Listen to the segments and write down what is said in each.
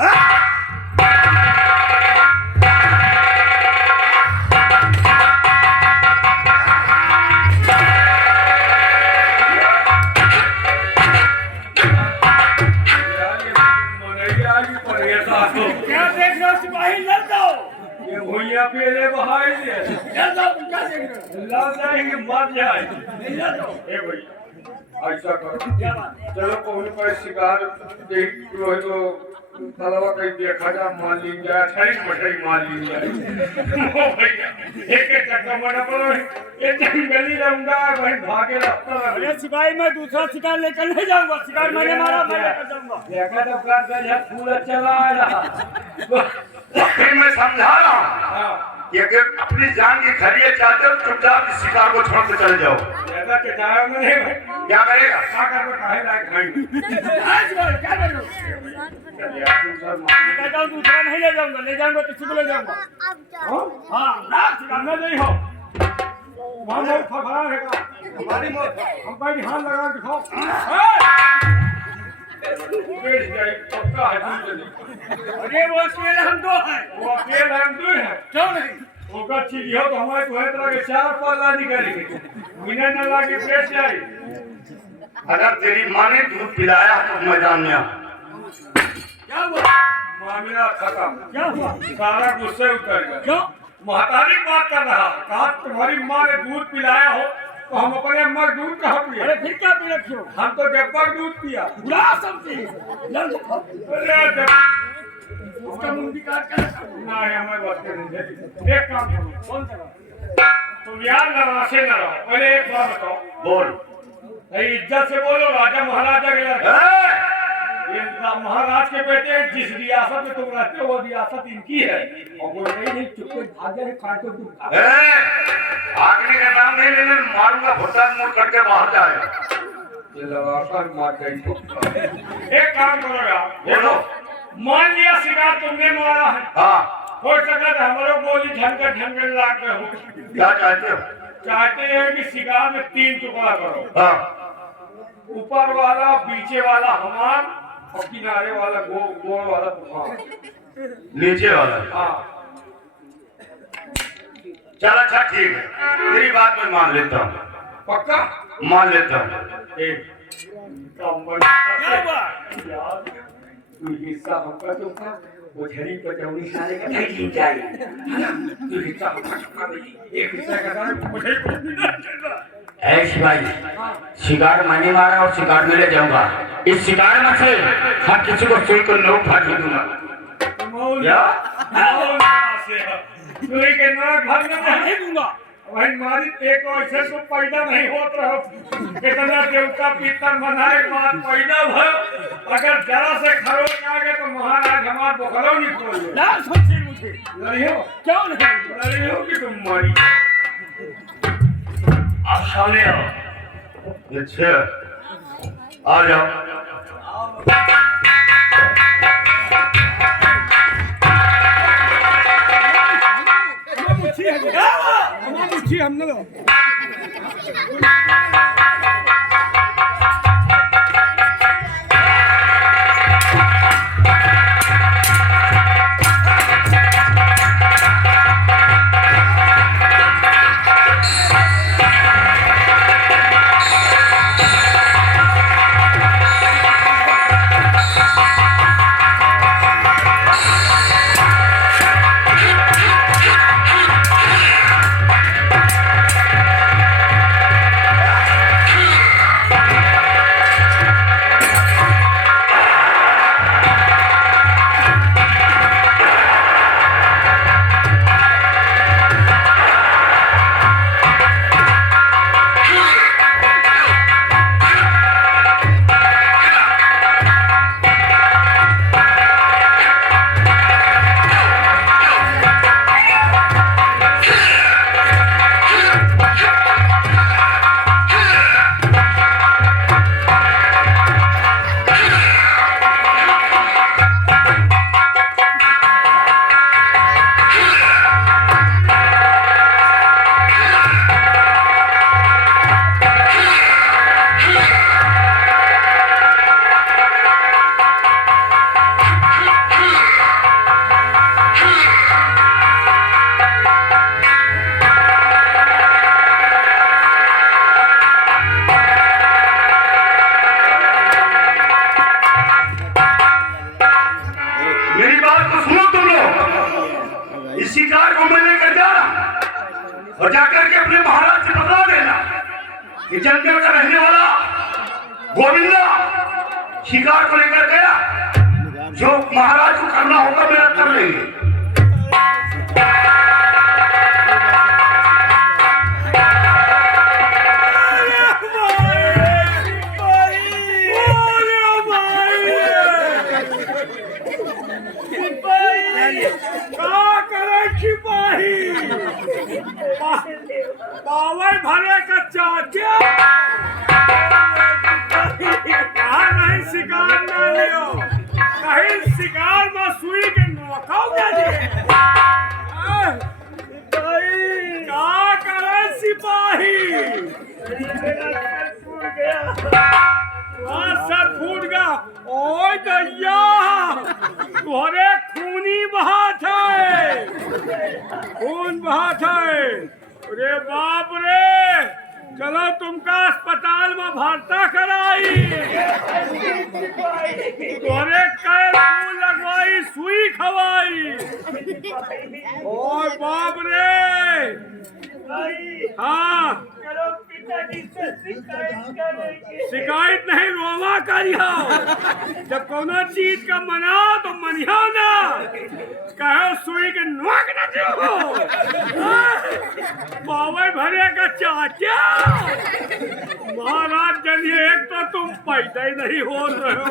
क्या देख रहे हो सिपाही? लड़ जाओ। ये भुइया पेले बहाई दे लड़ जाओ, तुम क्या देख रहे हो? लड़ जाएंगे मर जाए। नहीं लड़ जाओ। ए भैया ऐसा करो, क्या बात है? चलो कोई पर शिकार देख लो तो तलवा कहीं देखा जा मान ली जाए, छड़ी मछली मान ली जाए। ओ भैया एक एक चक्कर मारना पड़ो, ये जंगली रहूंगा भाई, भागे रास्ता अरे सिपाही, मैं दूसरा शिकार लेकर नहीं जाऊंगा। शिकार मैंने मारा, मैं लेकर जाऊंगा। देखा तो कर दे फूल चला आ रहा। फिर मैं समझा रहा हूँ कि अगर अपनी जान की खरीद चाहते हो चुपचाप इस शिकार को छोड़ के चले जाओ। ज्यादा चटाया में नहीं भाई, क्या करेगा? क्या कर काहे लायक नहीं। हाँ शिपाही, क्या कर रहे हो? मैं कहता हूँ दूसरा नहीं ले जाऊंगा। ले जाऊंगा किसी को ले जाऊंगा। हाँ ना, शिकार में नहीं हो। वहाँ बहुत फफड़ा रहेगा, हमारी मौत हम पर ध्यान लगा के दिखाओ। बैठ जाए पक्का है तुम। अरे वो अकेले हम दो हैं। वो अकेले हम दो हैं, क्यों नहीं? होगा चीज हो तो हमारे को है तरह के चार पाला निकालेंगे, बिना न लागे बैठ जाए। अगर तेरी माँ ने दूध पिलाया तो मैदान में आ। क्या हुआ? मामला खत्म। क्या हुआ? सारा गुस्से उतर गया। क्यों? महतारी बात कर रहा, कहा तुम्हारी माँ ने दूध पिलाया हो तो हम अपने अम्मा दूध कहाँ पिए? अरे फिर क्या पी रखी हो? हम तो डब्बा दूध पिया। बुरा समझे। जल्द खाओ। अरे उसका मुंह भी काट कर ना हमें बात करेंगे। एक काम करो, कौन सा? तुम यार नवासे न रहो। पहले एक बात बताओ, बोल। इज्जत से बोलो, राजा महाराजा के लड़के। ये महाराज के बेटे जिस रियासत में तुम रहते हो वो रियासत इनकी है। और वो नहीं चुपके भागे हैं, काट के तुम खा। आगने का नाम नहीं लेने, मारूंगा भुट्टा मुड़ करके बाहर जाएगा। ये लगाकर मार गई। एक काम करो यार, बोलो। मान लिया शिकार तुमने मारा है, हाँ, हो सके तो हमारे गोली ढंगर लाग गए हो। क्या चाहते हो? चाहते हैं कि शिकार में 3 टुकड़ा करो। हाँ, ऊपर वाला, पीछे वाला हमार और किनारे वाला गोल वाला तुम्हारा। नीचे वाला। हाँ चल अच्छा ठीक है, तेरी बात मैं मान लेता हूँ। पक्का मान लेता हूँ। एक तू हिस्सा हमका दूंगा, वो झड़ी कचौड़ी सारे का नहीं जीत जाएगी, है ना? तू हिस्सा हमका नहीं, एक हिस्सा का सारे मुझे कुछ भी नहीं चलना। ऐसी भाई, शिकार मैंने मारा और शिकार में ले जाऊंगा। इस शिकार में से हर किसी को सुई को नोक फाड़ दूंगा। सुई के नोक फाड़ने नहीं दूंगा भाई। मारी एक ऐसे तो पैदा नहीं होत रहो, कितना देवता पितर मनाए बात पैदा भयो। अगर जरा से खरोच आ गए तो महाराज हमार बोखलो नहीं खोल ना सोचिए मुझे। लड़ी हो क्यों नहीं? लड़ी हो कि तुम मारी। आप सामने आओ। अच्छा, आ जाओ। हमने लो। और जाकर के अपने महाराज से बता देना कि जंगल का रहने वाला गोविंदा शिकार को लेकर गया, जो महाराज को करना होगा मेरा कर लेंगे। पावर भरे का चाचा कहा नहीं शिकार ना लियो, कहीं शिकार में सुई के नौकाओ क्या दिए। क्या करे सिपाही, सर फूट गया। ओए दैया तुम्हारे खूनी बहात है, खून बहात है। अरे बाप रे, चलो तुमका अस्पताल में भर्ता कराई, तुम्हारे कैर फूल लगवाई, सुई खवाई। और बाप रे, हाँ शिकायत नहीं रोवा करियो, जब कोनो चीज का मनाओ तो मनियो ना, कहो सुई के नोक न दो। पावर भरे का चाचा महाराज जनिए, एक तो तुम पैदा ही नहीं हो रहे हो,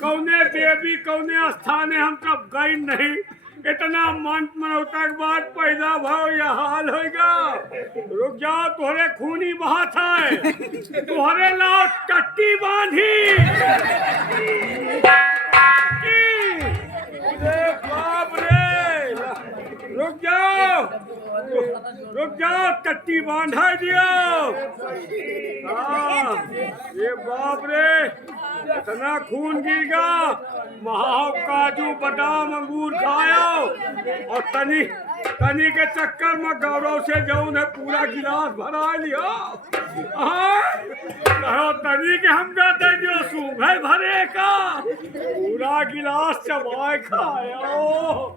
कौने देवी कौने स्थाने हम सब गए नहीं, इतना मंत मनौता के बाद पैदा भाव यह हाल होगा। रुक जाओ, तोहरे खूनी बहात है, तोहरे लाओ टट्टी बांधी। बाप रे, रुक जाओ, रुक जाओ, टट्टी बांधा दियो। ये बाप रे, इतना खून गिरगा, महाव काजू बादाम अंगूर खाओ, और तनी तनी के चक्कर में गौरव से जाऊं ने पूरा गिलास भरा लियो। कहो तनी के हम जाते जो सुबह भरे का पूरा गिलास चबाए खाओ।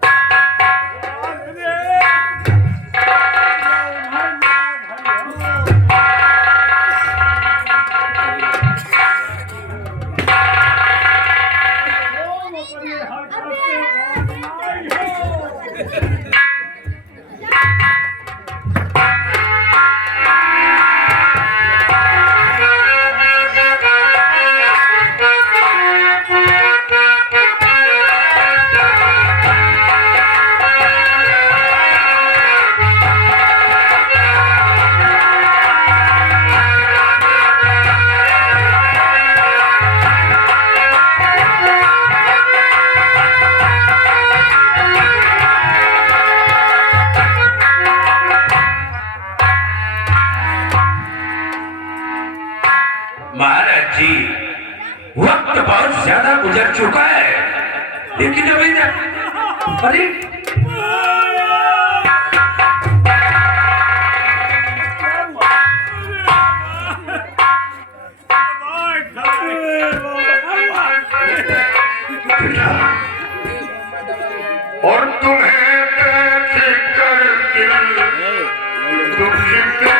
महाराज जी, वक्त बहुत ज्यादा गुजर चुका है, लेकिन अभी अरे और तुम्हें देख कर दिल दुखित है।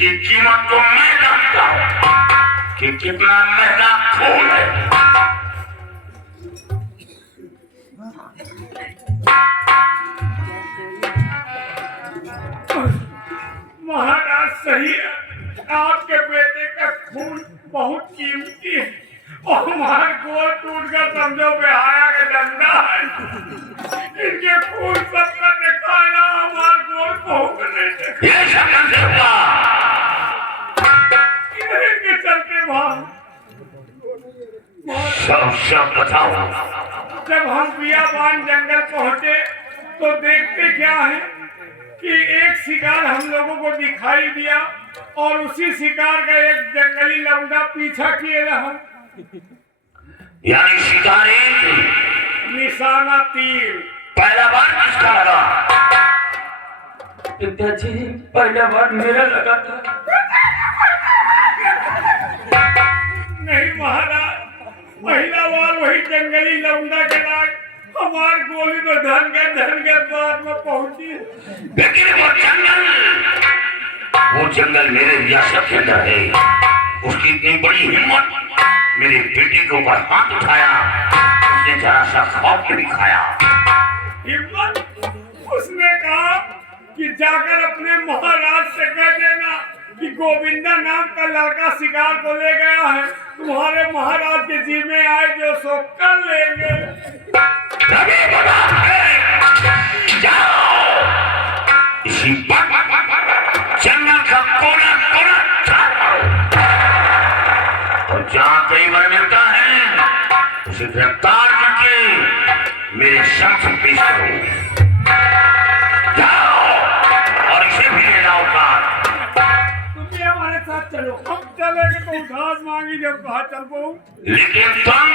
इसकी कीमत तो मैं जानता हूं कि कितना महंगा खून है। महाराज सही है, आपके बेटे का खून बहुत कीमती है और हमारे गोल टूट कर समझो बेहाया का डंडा है। इनके खून सबका दिखाना हमारे गोल पहुंच नहीं सकते। ये शक्ल से हुआ इनके चलते भाग सब बताओ। जब हम बियाबान जंगल पहुंचे तो देखते क्या है कि एक शिकार हम लोगों को दिखाई दिया और उसी शिकार का एक जंगली लौंडा पीछा किए रहा। यानी शिकारी निशाना तीर। पहला बार किसका लगा? पिताजी पहला बार मेरा लगा था। नहीं महाराज, पहला बार वही जंगली लौंडा के लाग हमार गोली तो धन के बाद में पहुंची। लेकिन वो जंगल मेरे रियासत के अंदर है। उसकी इतनी बड़ी हिम्मत, मेरे बेटे के ऊपर हाथ उठाया, उसने जरा सा खौफ भी दिखाया। हिम्मत? उसने कहा कि जाकर अपने महाराज से कह देना कि गोविंदा नाम का लड़का शिकार को ले गया है, तुम्हारे महाराज के जी में आए जो सो कर लेंगे। जाओ इसी जंगल का कोना कोना और जहाँ कई बार मिलता है उसे गिरफ्तार करके मेरे सामने पेश करो। जाओ और इसे भी ले जाओ। तुम भी हमारे साथ चलो। हम चलेंगे तो उधार मांगी जब कहा चल पाऊं। लेकिन तुम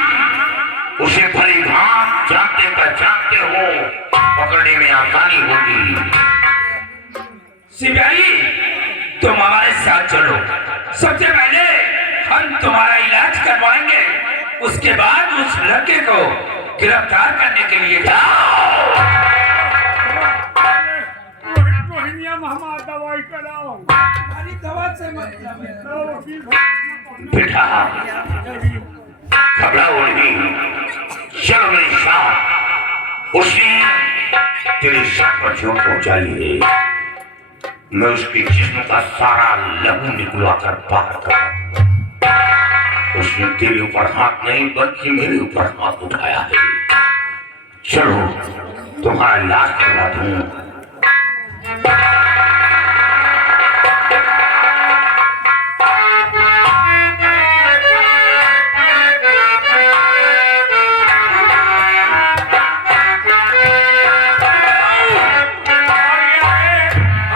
उसे भली भांति जानते पहचानते हो, पकड़ने में आसानी होगी। सिपाही तुम हमारे साथ चलो। सबसे पहले हम तुम्हारा इलाज करवाएंगे, उसके बाद उस लड़के को गिरफ्तार करने के लिए जाओ। हम दवाई कराओ। हमारी दवा से मतलब है। बेटा घबराओ नहीं, चलो मेरे साथ। उसने तेरे सर पर चोट पहुंचाई है, मैं उसके जिस्म का सारा लहू निकलवा कर बाहर कर। उसने तेरे ऊपर हाथ नहीं बल्कि मेरे ऊपर हाथ उठाया है। चलो तुम्हारा इलाज करवा दूं।